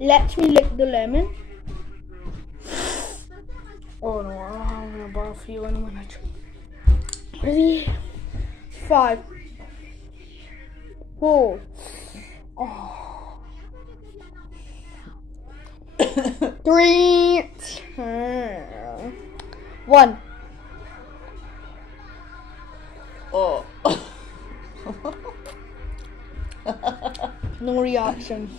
Let me lick the lemon. Oh no, I'm gonna barf you in a minute. Ready? 5, 4. Oh. 3, 2, 1. Oh. No reaction.